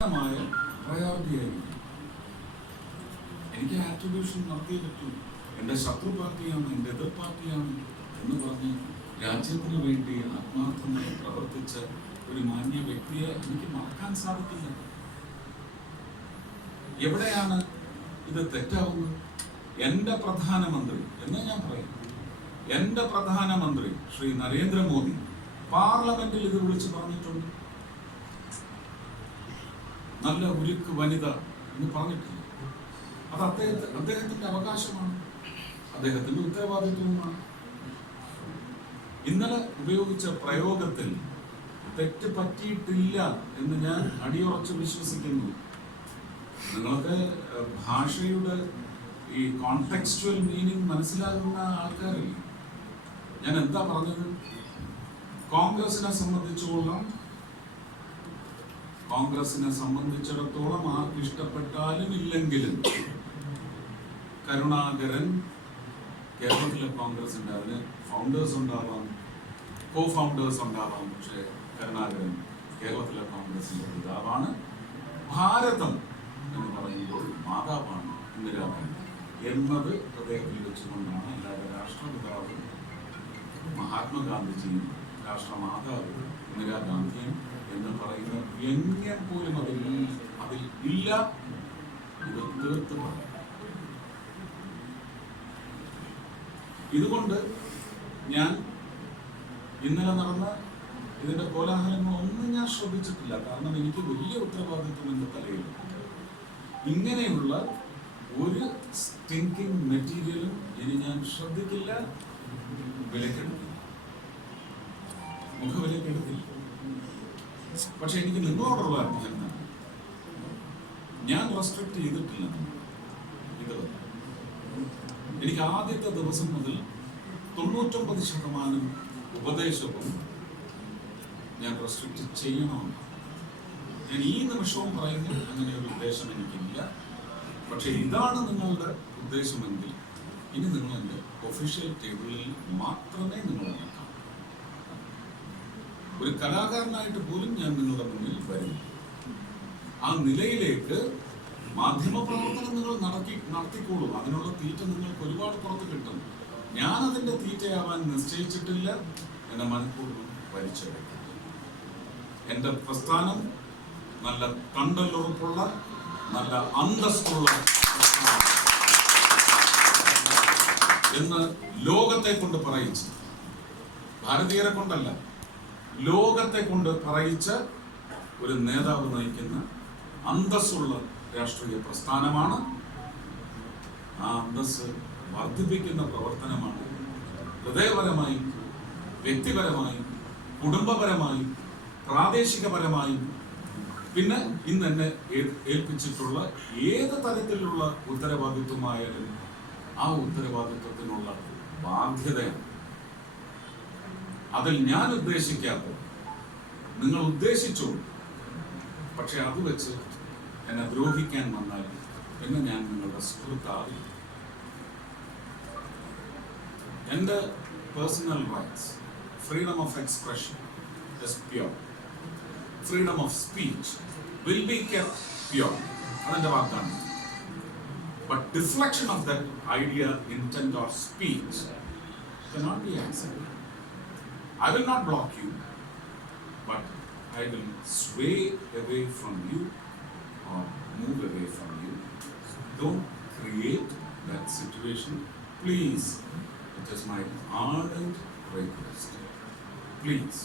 പ്രയോറിറ്റിയായിരിക്കും. എനിക്ക് ആട്രിബ്യൂഷൻ നടത്തിയേ പറ്റൂ. എൻ്റെ ശത്രു പാർട്ടിയാണ്, എൻ്റെ എതിർ പാർട്ടിയാണ് എന്ന് പറഞ്ഞ് രാജ്യത്തിന് വേണ്ടി ആത്മാർത്ഥമായി പ്രവർത്തിച്ച ഒരു മാന്യ വ്യക്തിയെ എനിക്ക് മറക്കാൻ സാധിക്കില്ല. എവിടെയാണ് ഇത് തെറ്റാവുന്നത്? എൻ്റെ പ്രധാനമന്ത്രി എന്ന് ഞാൻ പറയും, എൻ്റെ പ്രധാനമന്ത്രി ശ്രീ നരേന്ദ്രമോദി പാർലമെന്റിൽ ഇത് വിളിച്ചു പറഞ്ഞിട്ടുണ്ട്. നല്ല ഉരുക്ക് വനിത എന്ന് പറഞ്ഞിട്ടില്ല. അത് അദ്ദേഹത്തിന്റെ അവകാശമാണ്, അദ്ദേഹത്തിന്റെ ഉത്തരവാദിത്വമാണ്. ഇന്നലെ ഉപയോഗിച്ച പ്രയോഗത്തിൽ തെറ്റ് പറ്റിയിട്ടില്ല എന്ന് ഞാൻ അടിയുറച്ച് വിശ്വസിക്കുന്നു. നിങ്ങൾക്ക് ഭാഷയുടെ ഈ കോണ്ടെക്സ്റ്റുവൽ മീനിങ് മനസ്സിലാകുന്ന ആൾക്കാരില്ല. ഞാൻ എന്താ പറഞ്ഞത്? കോൺഗ്രസിനെ സംബന്ധിച്ചിടത്തോളം ആർക്ക് ഇഷ്ടപ്പെട്ടാലും ഇല്ലെങ്കിലും കരുണാകരൻ കേരളത്തിലെ കോൺഗ്രസിന്റെ, അതിന് ഫൗണ്ടേഴ്സ് ഉണ്ടാവാം, കോ ഫൗണ്ടേഴ്സ് ഉണ്ടാവാം, പക്ഷേ കരുണാകരൻ കേരളത്തിലെ കോൺഗ്രസിന്റെ പിതാവാണ്. ഭാരതം എന്ന് പറയുമ്പോൾ മാതാവാണ് ഇന്ദിരാഗാന്ധി എന്നത് ഹൃദയത്തിൽ വെച്ചുകൊണ്ടാണ്. അല്ലാതെ രാഷ്ട്രപിതാവ് മഹാത്മാഗാന്ധിജിയും രാഷ്ട്രമാതാവ് ഇന്ദിരാഗാന്ധിയും എന്ന് പറയുന്ന വ്യംഗ്യം പോലും അതിൽ ഇല്ല. ഇത് തീർത്ത് പറയാം. ഇതുകൊണ്ട് ഞാൻ ഇന്നലെ നടന്ന ഇതിന്റെ കോലാഹലങ്ങളൊന്നും ഞാൻ ശ്രദ്ധിച്ചിട്ടില്ല. കാരണം എനിക്ക് വലിയ ഉത്തരവാദിത്വം എന്റെ തലയിൽ. ഇങ്ങനെയുള്ള ഒരു സ്റ്റിങ്കിങ് മെറ്റീരിയലും ഇനി ഞാൻ ശ്രദ്ധിക്കില്ല, വിലക്കെടുക്കില്ല, മുഖവിലക്കെടുക്കില്ല. പക്ഷെ എനിക്ക് നിങ്ങളോടുള്ള അഭ്യർത്ഥന, ഞാൻ റെസ്ട്രിക്ട് ചെയ്തിട്ടില്ല. ഇതുവരെ എനിക്ക് ആദ്യത്തെ ദിവസം മുതൽ 99% ഉപദേശവും ഞാൻ റെസ്ട്രിക്ട് ചെയ്യണമെന്ന് ഞാൻ ഈ നിമിഷവും പറയുന്നു. അങ്ങനെ ഒരു ഉദ്ദേശം എനിക്കില്ല. പക്ഷെ ഇതാണ് നിങ്ങളുടെ ഉദ്ദേശമെങ്കിൽ ഇനി നിങ്ങൾ എൻ്റെ ഒഫീഷ്യൽ ടേബിളിൽ മാത്രമേ നിങ്ങൾ കാണൂ. ഒരു കലാകാരനായിട്ട് പോലും ഞാൻ നിങ്ങളുടെ മുന്നിൽ വരുന്നു. ആ നിലയിലേക്ക് മാധ്യമപ്രവർത്തനം നിങ്ങൾ നടത്തിക്കോളൂ. അതിനുള്ള തീറ്റ നിങ്ങൾക്ക് ഒരുപാട് പുറത്ത് കിട്ടും. ഞാൻ അതിൻ്റെ തീറ്റയാവാൻ നിശ്ചയിച്ചിട്ടില്ല. എന്നെ മനഃപൂർവ്വം വലിച്ചെടുക്കും. എൻ്റെ പ്രസ്ഥാനം നല്ല കണ്ടലുറപ്പുള്ള, നല്ല അന്തസ്സുള്ള എന്ന് ലോകത്തെ കൊണ്ട് പറയിച്ച്, ഭാരതീയരെ കൊണ്ടല്ല, ലോകത്തെ കൊണ്ട് പറയിച്ച ഒരു നേതാവ് നയിക്കുന്ന അന്തസ്സുള്ള രാഷ്ട്രീയ പ്രസ്ഥാനമാണ്. ആ അന്തസ്സ് വർദ്ധിപ്പിക്കുന്ന പ്രവർത്തനമാണ് ഹൃദയപരമായും വ്യക്തിപരമായും കുടുംബപരമായും പ്രാദേശികപരമായും പിന്നെ ഇന്ന് എന്നെ ഏൽപ്പിച്ചിട്ടുള്ള ഏത് തരത്തിലുള്ള ഉത്തരവാദിത്വമായാലും ആ ഉത്തരവാദിത്വത്തിനുള്ള ബാധ്യതയാണ്. അതിൽ ഞാൻ ഉദ്ദേശിക്കാത്ത നിങ്ങൾ ഉദ്ദേശിച്ചു, പക്ഷെ അത് വെച്ച് എന്നെ ദ്രോഹിക്കാൻ വന്നാൽ പിന്നെ ഞാൻ നിങ്ങളുടെ സുഹൃത്താവില്ല. എൻ്റെ personal rights, freedom of expression is pure. Freedom of speech will be kept pure. അതെന്റെ വാക്കാണ്. But deflection of that idea, intent or speech cannot be accepted. I will not block you, but I will sway away from you or move away from you. Don't create that situation. Please, it is my ardent request. Please.